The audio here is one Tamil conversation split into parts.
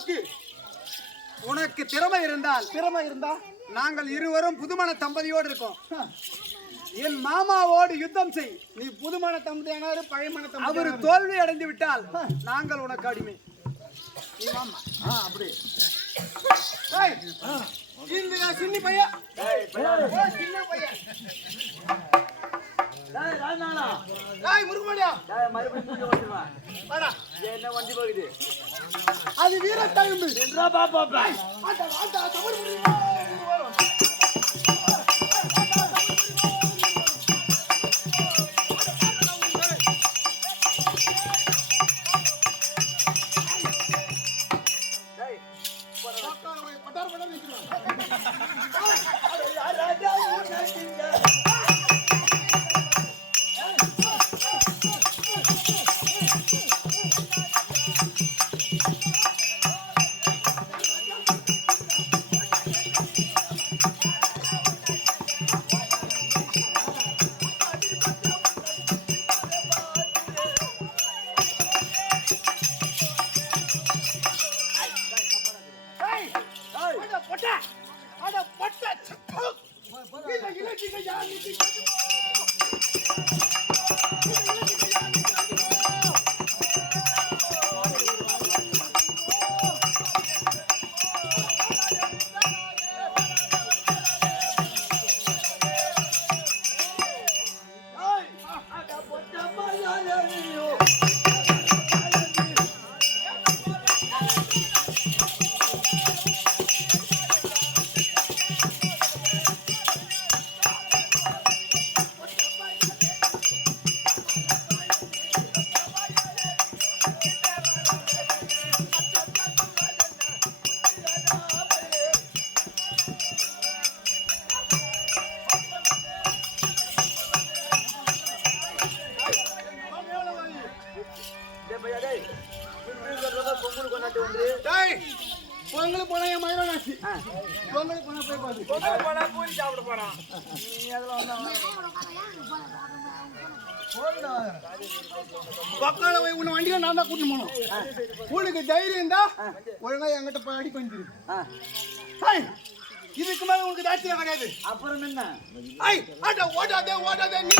அளவுக்கு உனக்கு திறமை இருந்தால் நாங்கள் இருவரும் புதுமண தம்பதியோடு இருக்கோம். என் மாமாவோடு யுத்தம் செய். நீ புதுமண தம்பதியானாரு பழையமண தம்பதி அவர் தோல்வி அடைந்து விட்டால் நாங்கள் உனக்கு அடிமை. நீ மாமா அப்படி இந்த சின்ன பையன் சின்ன பையன் என்ன வண்டி போகுது அது வீர தழும்பு பொங்கல் போனா என் மயிராசி பொங்கல் போனா போய் பாத்து பொங்கல் போனா பூரி சாப்பிட போறான். பக்கால போய் உன்னை வண்டியில நான் தான் கூட்டிட்டு போனோம். உனக்கு தைரியம் தான் ஒழுங்கா என்கிட்ட போய் அடி பண்ணிரு. இதுக்கு மேல உனக்கு தைரியம் கிடையாது. அப்புறம் என்ன ஓடாதே நீ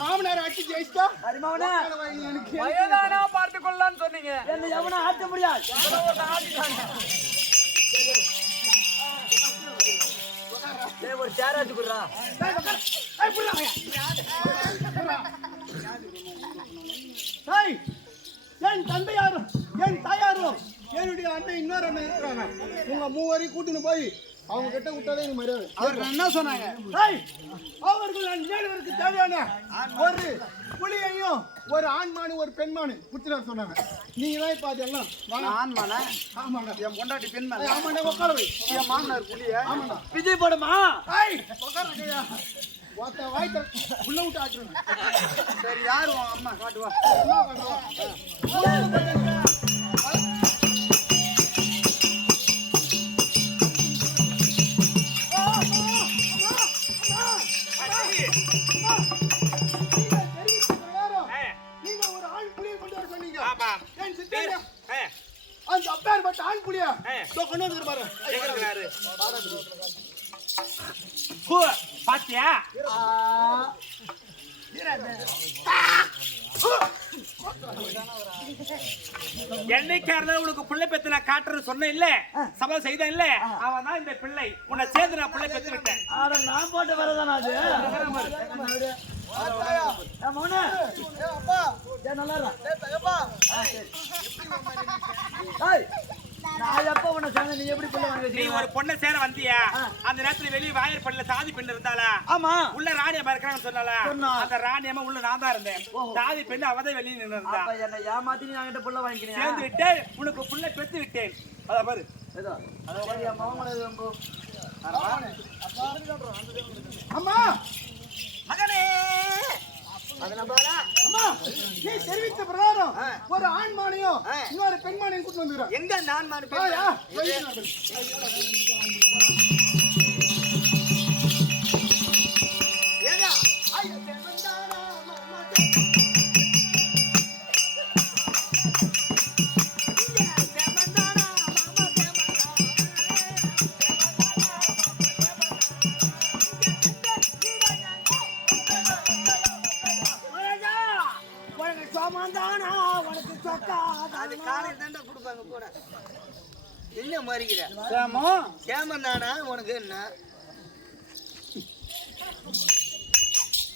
மாமனார் அடிச்சு ஜெயிச்சா வயதானா பார்த்து கொள்ளலான்னு சொன்னீங்க. என்ன எவனா ஆட்ட முடியாது. ஒரு சேராச்சு குடுறா. என் தந்தையாரும் என் தாயாரும் என்னுடைய அண்ணன் இன்னொரு அண்ணன் இருக்கிறாங்க. உங்க மூவரையும் கூட்டின்னு போய் அவங்க கிட்ட விட்டாலே எனக்கு மரியாதை. அவர்கள் என்ன சொன்னாங்க? அவர்கள் அந்நியவருக்கு தேவையான ஒரு புலியையும் ஒரு ஆண்மானு ஒரு பெண்மானு குத்தினா சொன்னாங்க. நீங்க தான் இப்ப அதெல்லாம் ஆண்மானா? ஆமாண்டா. என் பொண்டாட்டி பெண்மான். ஆமாண்டா. உட்கார வை. என் மாமனார் புலிய. ஆமாண்டா. விஜய் போடுமா? உட்கார ஒத்த வாய்த்த உள்ள விட்டு ஆட்டுருங்க. சரி, யாரு உன் அம்மா? காட்டுவா. நீங்க ஒரு ஆண் புலியை கொண்டு வர சொன்னீங்க. ஏன் சித்தங்க அந்த அப்பேர் பட்ட ஆண் புலியா கொண்டு வந்து பாரு. பாத்தியா? என்னைக்கா இருந்தாலும் உனக்கு பிள்ளை பெத்து நான் காட்டுறது சொன்னேன் இல்ல, சபதம் செய்தேன் இல்ல, அவன் தான் இந்த பிள்ளை. உன்னை சேர்ந்து நான் பிள்ளை பெத்து விட்டேன். ஆட நான் போட்டு வரதானா அது மௌன நல்லா நான் எப்ப உன்னை சேர்ந்த நீ எப்படி பிள்ளை வாங்க நீ ஒரு பொண்ணை சேர வந்தியா? அந்த நேரத்துல வெளியே வாயர் பண்ணல சாதி பெண் இருந்தாளா? ஆமா உள்ள ராணியம்மா இருக்கிறான்னு சொன்னால, அந்த ராணியம்மா உள்ள நான் தான் இருந்தேன். சாதி பெண் அவதான் வெளியே நின்று இருந்தா. என்ன ஏமாத்தி நீ என்கிட்ட புள்ள வாங்கிக்கிறேன் சேர்ந்து விட்டேன், உனக்கு புள்ள பெத்து விட்டேன். அத பாரு, ஏதோ அத பாரு என் மகன் அம்மா மகனே அதன பாரா அம்மா நீ தெரிவித்த பிரகாரம் ஒரு ஆண்மானையும் இன்னொரு பெண்மானையும் கூட்டி வந்துறேன். எங்க நான் மானு ஆயா ஏடா அது காலையில தாண்டா கொடுப்பாங்க போட என்ன மறிக்கிற சேமோ கேமன் தானா உனக்கு என்ன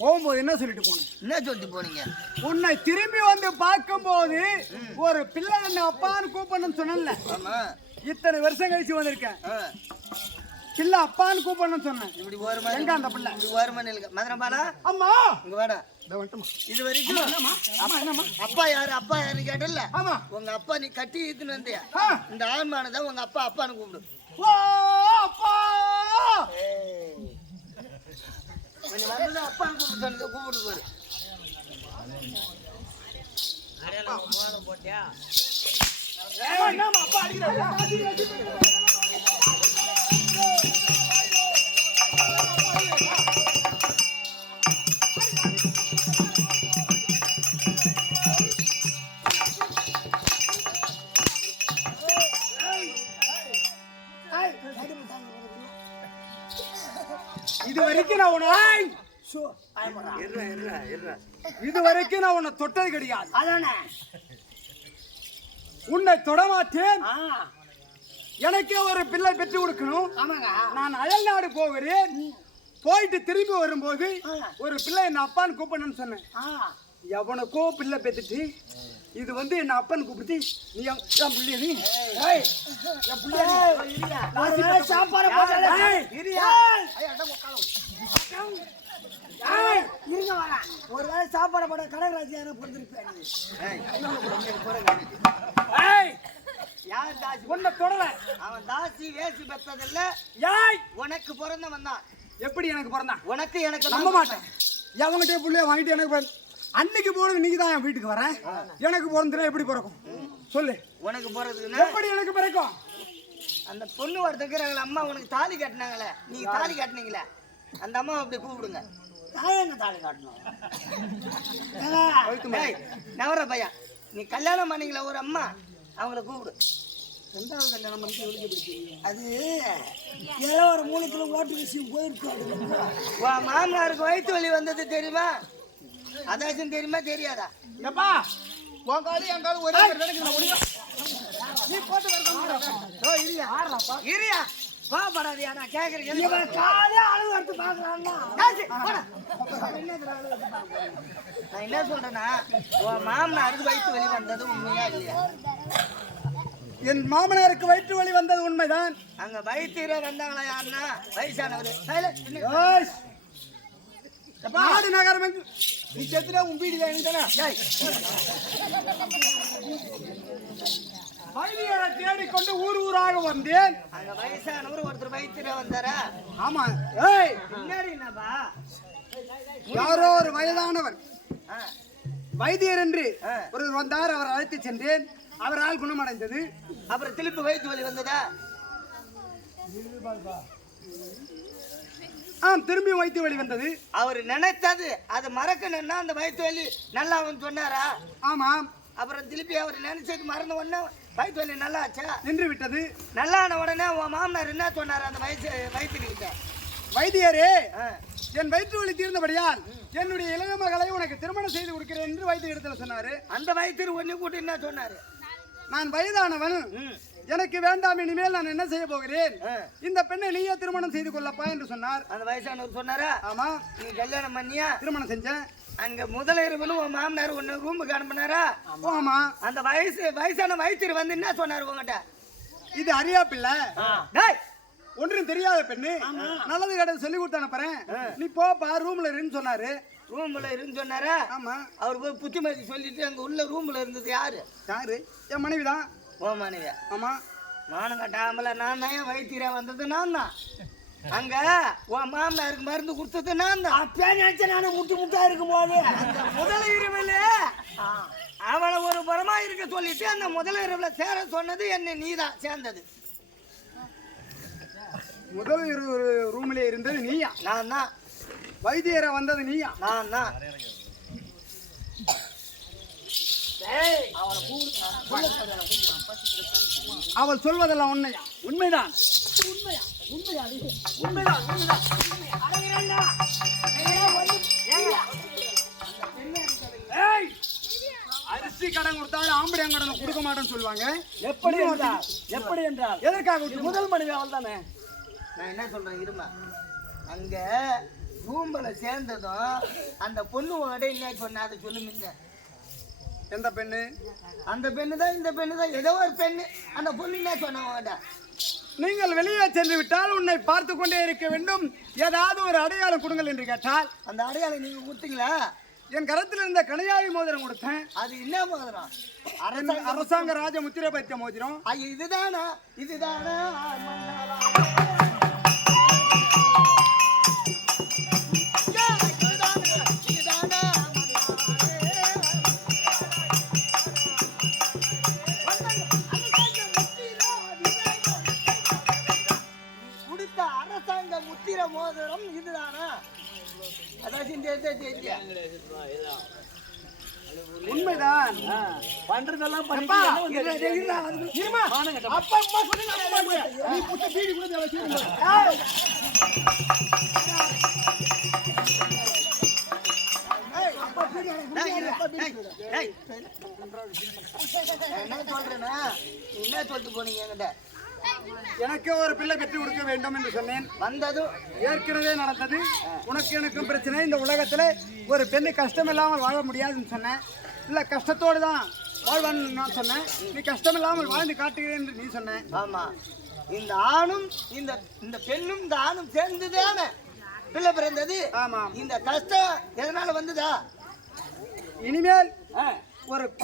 போகும்போது என்ன சொல்லிட்டு போனேன்? என்ன சொல்லிட்டு போனீங்க? உன்னை திரும்பி வந்து பார்க்கும்போது ஒரு பிள்ளை என்ன அப்பான்னு கூப்பிடணும்னு சொன்னேன்ல, ஆமா இத்தனை வருஷம் கழிச்சு வந்திருக்கேன். ஆ. பிள்ளை அப்பான்னு கூப்பிடணும்னு சொன்னேன். இப்படி ஒரு மணி எங்க அந்த பிள்ளை? இப்படி ஒரு மணி இருக்கு மதுரம்பாலா அம்மா இங்க வாடா இது வரைக்கும் அப்பா யாரு அப்பா யாருன்னு கேட்டல ஆமா உங்க அப்பா நீ கட்டி இழுத்துன்னு வந்தியா ஆ. இந்த ஆண்மானதான் உங்க அப்பா அப்பான்னு கூப்பிடு ஓ அப்பா நீ வந்து அப்பான்னு கூப்பிட்டு சொன்னதை கூப்பிட்டு போரு போட்டியா என்னம்மா அப்பா அடிக்கிறாரு? இது வரைக்கும் நான் உன்னை இது வரைக்கும் நான் உன்னை தொட்டது கிடையாது. அதானே உன்னை தொடமாட்டேன். எனக்கே ஒரு பிள்ளை பெற்று கொடுக்கணும். ஆமாங்க நான் அயல் நாடு போகிறேன். போயிட்டு திரும்பி வரும்போது ஒரு பிள்ளை என்ன அப்பான்னு கூப்பிடணும்னு சொன்னேன். எவனுக்கோ பிள்ளை பெத்துட்டு இது வந்து என்ன அப்பன்னு கூப்பிட்டு நீ என் பிள்ளை நீ என் பிள்ளை சாப்பாடு இருங்க வரேன் ஒரு வேளை சாப்பாடு போட கடற்கரை பொறுத்திருப்பேன் யார் தாசி உன்னை தொடல. அவன் தாசி வேசி பெற்றதில்ல ஏய் உனக்கு பிறந்தவன் தான் எப்படி எனக்கு பிறந்தான்? உனக்கு எனக்கு நம்ப மாட்டேன். எவங்கிட்டே பிள்ளைய வாங்கிட்டு எனக்கு அன்னைக்கு போறது நீங்க தான் என் வீட்டுக்கு வரேன். எனக்கு பிறந்துனா எப்படி பிறக்கும் சொல்லு? உனக்கு பிறகுன்னா எப்படி எனக்கு பிறக்கும்? அந்த பொண்ணு ஒருத்தக்கிறாங்களே அம்மா உனக்கு தாலி கட்டினாங்களே நீங்க தாலி கட்டினீங்களே அந்த அம்மா அப்படி கூப்பிடுங்க தாயங்க தாலி காட்டணும் நவர பையன் நீ கல்யாணம் பண்ணீங்களா ஒரு அம்மா அவங்கள கூப்பிடு ரெண்டாவது கல்யாணம் பண்ணி ஒழிக்க பிடிச்சிங்க அது ஏதோ ஒரு மூணுக்குள்ள ஓட்டு விஷயம் போயிருக்காரு மாமனாருக்கு வயிற்று வலி வந்தது தெரியுமா அதாச்சும் தெரியுமா தெரியாதா எப்பா உன் காலி என் காலம் ஒரே மாதிரி நினைக்கிற முடியும் நீ போட்டு வரணும் இரியா பாப்படாதியா நான் கேக்குறேன் காலே அளவு எடுத்து பாக்குறான்னா நான் என்ன சொல்றேன்னா உன் மாமனாருக்கு வயிற்று வலி வந்தது உண்மையா இல்லையா? என் மாமனாருக்கு வயிற்று வலி வந்தது உண்மைதான். அங்க வயிற்று வந்தாங்களா யாருன்னா வயசானவர் நாடு நகரம் நீ செத்துட்டா உன் வீடு வைத்தியரை தேடிக்கொண்டு ஊர் ஊராக வந்தேன். அங்க வயசானவர் ஒருத்தர் வயிற்று வந்தாரா? ஆமா. ஏய் பின்னாடி என்னப்பா யாரோ ஒரு வயதானவர் வைத்தியர் என்று ஒருவர் வந்தார். அவர் அழைத்து சென்றேன். அவரால் குணமடைந்தது. அப்புறம் திருப்பி வயிற்று வலி வந்ததா? ஆம் திரும்பி வயிற்று வலி வந்தது. அவர் நினைத்தது அது மறக்கணும்னா அந்த வயிற்று வலி நல்லா அவன் சொன்னாரா? ஆமாம். அப்புறம் திருப்பி அவர் நினைச்சது மறந்த உடனே வயிற்று வலி நல்லா ஆச்சா? நின்று விட்டது. நல்லா ஆன உடனே உன் மாமனார் என்ன சொன்னார் அந்த வயிற்றுக்கிட்ட? வைத்தியரே என் வயிற்று வலி தீர்ந்தபடியால் என்னுடைய இளைய மகளை உனக்கு திருமணம் செய்து கொடுக்கிறேன் என்று வைத்திய இடத்துல சொன்னாரு. அந்த வயிற்று ஒண்ணு கூட்டி என்ன சொன்னாரு? நான் வயதானவன், எனக்கு வேண்டாம், இனிமேல் நான் என்ன செய்ய போகிறேன், இந்த பெண்ணை நீயே திருமணம் செய்து கொள்ளப்பா என்று சொன்னார். அந்த வயசானவர் சொன்னாரா? ஆமா. நீ கல்யாணம் பண்ணியா? திருமணம் செஞ்சேன். அங்க முதல இரவுன்னு உன் மாமனார் ஒண்ணு ரூமுக்கு அனுப்பினாரா? ஆமா. அந்த வயசான வயிற்று வந்து என்ன சொன்னாரு உங்ககிட்ட? இது அறியா பிள்ளை, டேய் ஒன்றும் தெரியாத பெண்ணு, நல்லது கெட்டது சொல்லி கொடுத்து அனுப்புறேன், நீ போப்பா ரூம்ல இருன்னு சொன்னாரு. ரூம்ல இருந்து சொன்னாரா? ஆமா. அவர் போய் புத்திமதி சொல்லிட்டு அங்க உள்ள ரூம்ல இருந்தது யாரு? யாரு? என் மனைவிதான். ஓ மனைவியா? ஆமா. மானம் கட்டாமல நான் தான் வயிற்றுல வந்தது நான் தான். அங்க உன் மாமனாருக்கு மருந்து கொடுத்தது நான் தான். அப்ப நினைச்ச நானும் முட்டா இருக்கும் போது அந்த முதல இரவுல அவளை ஒரு புறமா இருக்க சொல்லிட்டு அந்த முதல இரவுல சேர சொன்னது என்ன நீதான் சேர்ந்தது. முதல் ரூம்ல இருந்தது நீயா? நான் தான். வைத்தியரை வந்தது நீயா? நான் தான். அவள் சொல்வதெல்லாம் உண்மையா? உண்மைதான். அரிசி கடன் கொடுத்தாலும் ஆம்படியான் கடன் கொடுக்க மாட்டேன்னு சொல்லுவாங்க. எப்படி என்றால் எப்படி என்றால் எதற்காக? முதல் மனைவி அவள் தானே. நான் என்ன சொல்றேன் இருமா, அங்க ரூம்ல சேர்ந்ததும் அந்த பொண்ணு உங்ககிட்ட என்ன சொன்ன அதை சொல்லு. முன்ன எந்த பெண்ணு? அந்த பெண்ணு தான், இந்த பெண்ணு தான், ஏதோ ஒரு பெண்ணு. அந்த பொண்ணு என்ன சொன்ன உங்ககிட்ட? நீங்கள் வெளியே சென்று விட்டால் உன்னை பார்த்து கொண்டே இருக்க வேண்டும், ஏதாவது ஒரு அடையாளம் கொடுங்கள் என்று கேட்டால் அந்த அடையாளம் நீங்க கொடுத்தீங்களா? என் கரத்தில் இருந்த கணையாழி மோதிரம் கொடுத்தேன். அது என்ன மோதிரம்? அரசாங்க ராஜ முத்திரை பத்திய மோதிரம். இதுதானா? இதுதானா? கொடுத்த அரசாங்க முத்திர மோதிரம் இதுதானா? உண்மைதான். பண்றதெல்லாம் என்ன சொல்றேன்னா என்ன சொல்லிட்டு போனீங்க என்கிட்ட? எனக்கு ஒரு பிள்ளை பெற்று கொடுக்க வேண்டும் என்று சொன்னேன். வந்ததும் ஏற்கனவே நடந்தது. உனக்கு எனக்கும் பிரச்சனை. இந்த உலகத்துல ஒரு பெண்ணு கஷ்டம் இல்லாமல் வாழ முடியாதுன்னு சொன்னேன். இல்ல கஷ்டத்தோடு தான் வாழ்வான்னு நான் சொன்னேன். நீ கஷ்டம் இல்லாமல் வாழ்ந்து காட்டுகிறேன் என்று நீ சொன்ன. ஆமா. இந்த ஆணும் இந்த பெண்ணும் இந்த ஆணும் சேர்ந்துதானே பிள்ளை பிறந்தது. ஆமா. இந்த கஷ்டம் எதனால வந்ததா? இனிமேல்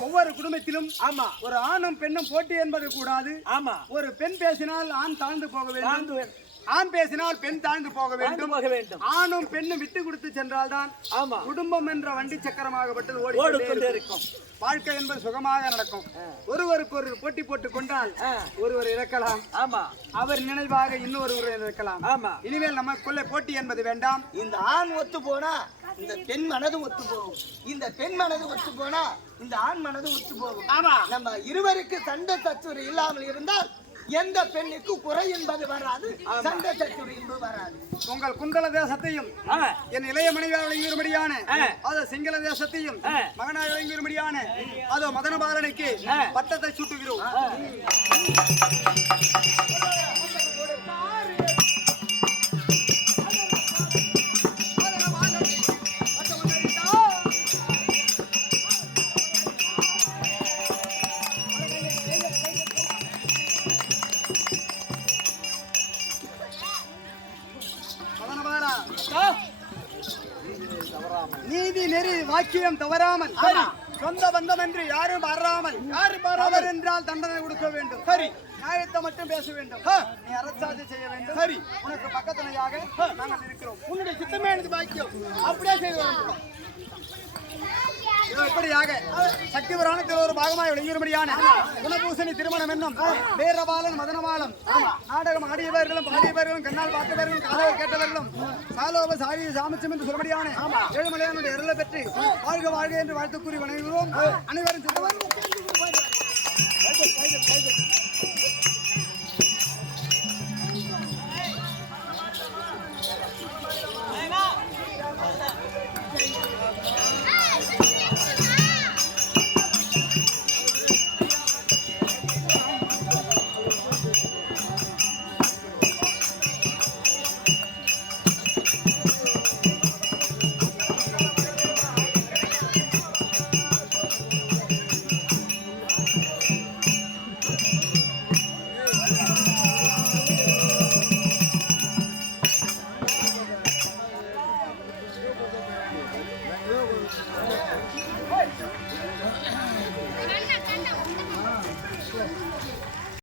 ஒவ்வொரு குடும்பத்திலும் ஆமா ஒரு ஆணும் பெண்ணும் போட்டி என்பது கூடாது. ஆமா. ஒரு பெண் பேசினால் ஆண் தாழ்ந்து போக வேண்டும், ஆண் பேசினால் பெண் தாழ்ந்து போக வேண்டும். ஆணும் பெண்ணும் விட்டு கொடுத்து சென்றால்தான் ஆமா குடும்பம் என்ற வண்டி சக்கரமாகப்பட்டது ஓடிக்கொண்டே இருக்கும். வாழ்க்கை என்பது சுகமாக நடக்கும். ஒருவருக்கு ஒரு போட்டி போட்டுக் கொண்டால் ஒருவர் இறக்கலாம். ஆமா. அவர் நினைவாக இன்னொருவர் இறக்கலாம். ஆமா. இனிமேல் நமக்குள்ள போட்டி என்பது வேண்டாம். இந்த ஆண் ஒத்து போனா இந்த பெண் மனது ஒத்து போகும், இந்த பெண் மனது ஒத்து போனா இந்த ஆண் மனது ஒத்து போகும். ஆமா. நம்ம இருவருக்கு சண்டை சச்சுறு இல்லாமல் இருந்தால் எந்த பெண்ணுக்கு குறை என்பது வராது, சண்டை சச்சுறு என்பது வராது. உங்கள் குந்தல தேசத்தையும் என் இளைய மனைவியால் வழங்கியும்படியான அதோ சிங்கள தேசத்தையும் மகனாக வழங்கியும்படியான அதோ மதனபாலனுக்கு பட்டத்தை சூட்டுகிறோம். நீதி நெறி வாக்கியம் தவறாமல் சொந்த பந்தம் என்று யாரும் மாறாமல் அவர் என்றால் தண்டனை கொடுக்க வேண்டும். சரி. நியாயத்தை மட்டும் பேச வேண்டும். நீ அரசாட்சி செய்ய வேண்டும். சரி. உனக்கு பக்கத்துணையாக நாங்கள் இருக்கிறோம். உன்னுடைய சித்தமே எனக்கு பாக்கியம். அப்படியே செய்து வரணும். இப்படியாக சக்தி புராணத்தில் ஒரு பாகமாய் விளங்கியும்படியான குணபூசணி திருமணம் என்னும் வீரபாலன் மதனபாலம் நாடகம் ஆடியவர்களும் பாடியவர்களும் கண்ணால் பார்த்தவர்களும் காதல் கேட்டவர்களும் சாலோப சாரி சாமச்சம் என்று சொல்லபடியான ஏழுமலையானுடைய அருளை பெற்று வாழ்க வாழ்க என்று வாழ்த்து கூறி வணங்குகிறோம். அனைவரும்